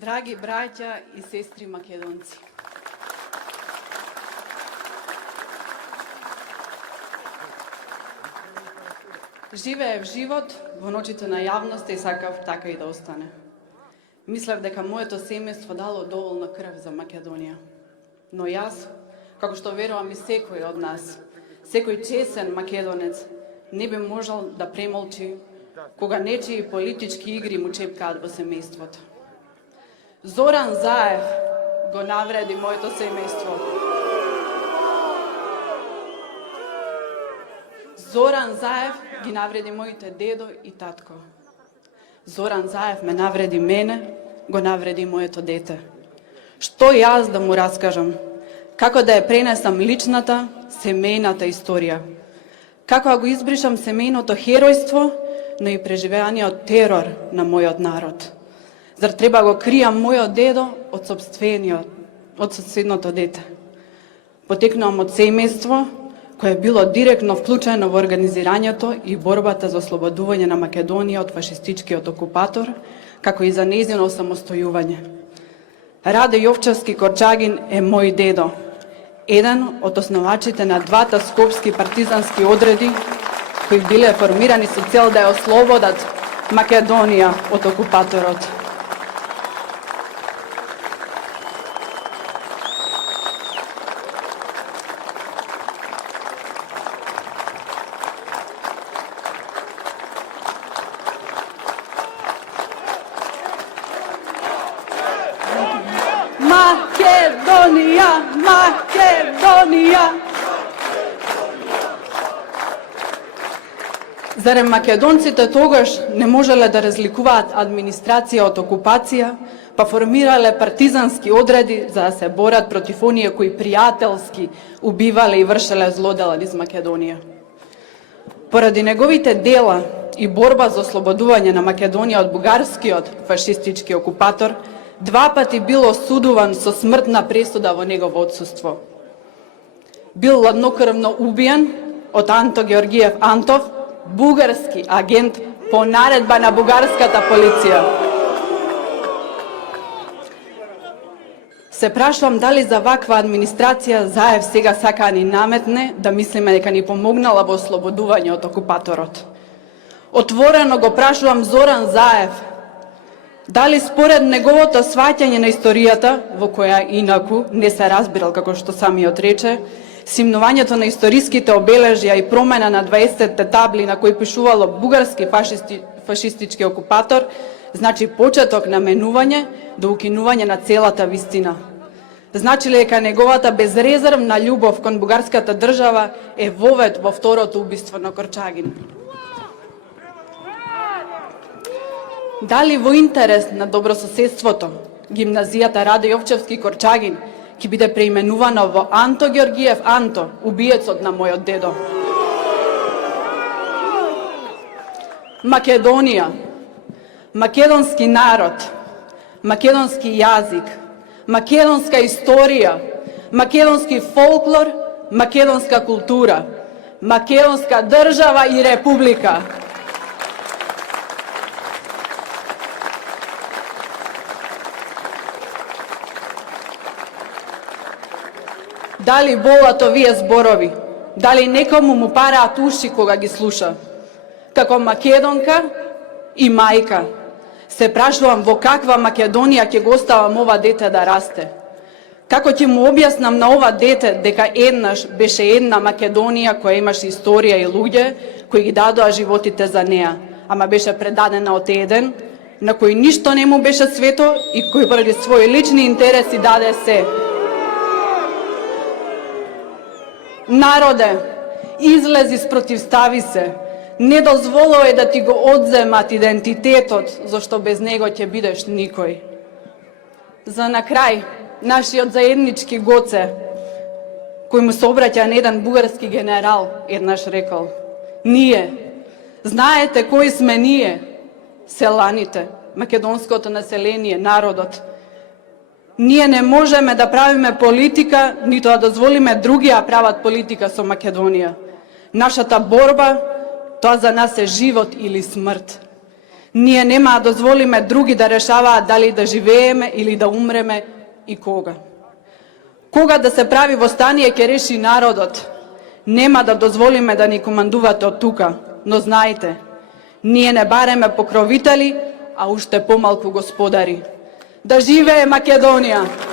Dragi braća i sestri Makedonci. Живеев живот во ночите на јавноста и сакав така и да остане. Мислев дека моето семејство дало доволно крв за Македонија. Но јас, како што верувам и секој од нас, секој чесен македонец, не би можел да премолчи кога нечии политички игри му чепкаат во семејството. Зоран Заев го навреди моето семејство. Зоран Заев ги навреди моите дедо и татко. Зоран Заев ме навреди мене, го навреди моето дете. Што јас да му раскажам? Како да ја пренесам личната, семејната историја? Како да го избришам семејното херојство, но и преживеаниот терор на мојот народ? Зар треба го кријам мојот дедо од соседното дете? Потекнувам од семејство кое било директно вклучено во организирањето и борбата за ослободување на Македонија од фашистичкиот окупатор, како и за нејзино самостојување. Раде Јовчевски Корчагин е мој дедо, еден од основачите на двата скопски партизански одреди, кои биле формирани со цел да ја ослободат Македонија од окупаторот. Македонија! Зарем македонците тогаш не можеле да разликуваат администрација од окупација, па формирале партизански одреди за да се борат против оние кои пријателски убивале и вршеле злодела низ Македонија. Поради неговите дела и борба за ослободување на Македонија од бугарскиот фашистички окупатор, два пати бил осудуван со смртна пресуда во негово отсуство. Бил ладнокрвно убиен од Анто Георгиев Антов, бугарски агент по наредба на бугарската полиција. Се прашувам дали за ваква администрација Заев сега сака ни наметне да мислиме дека ни помогнала во ослободување од окупаторот. Отворено го прашувам Зоран Заев, дали според неговото сваќање на историјата, во која инаку не се разбирал како што самиот рече, симнувањето на историските обележја и промена на 20-те табли на кои пишувало бугарски фашистички окупатор, значи почеток на менување до укинување на целата вистина. Значи ли дека неговата безрезервна љубов кон бугарската држава е вовед во второто убиство на Корчагин? Дали во интерес на добрососедството гимназијата Раде Јовчевски Корчагин ќе биде преименувано во Анто Георгиев Анто, убиецот на мојот дедо? Македонија, македонски народ, македонски јазик, македонска историја, македонски фолклор, македонска култура, македонска држава и република. Дали болат овие зборови? Дали некому му параат уши кога ги слуша? Како македонка и мајка, се прашувам во каква Македонија ќе го оставам ова дете да расте? Како ќе му објаснам на ова дете дека еднаш беше една Македонија која имаше историја и луѓе кои ги дадоа животите за неа, ама беше предадена од еден на кој ништо не му беше свето и кој поради своји лични интереси даде се. Народе, излези, спротивстави се, не дозволувај да ти го одземат идентитетот, зашто без него ќе бидеш никој. За на крај, нашиот заеднички Гоце, кој му се обраќа на еден бугарски генерал, еднаш рекол: ние, знаете кои сме ние, селаните, македонското население, народот. Ние не можеме да правиме политика, нито да дозволиме други да прават политика со Македонија. Нашата борба, тоа за нас е живот или смрт. Ние нема да дозволиме други да решаваат дали да живееме или да умреме и кога. Кога да се прави востание ќе реши народот. Нема да дозволиме да ни командувате од тука, но знаете, ние не бареме покровители, а уште помалку господари. Да живее Македонија!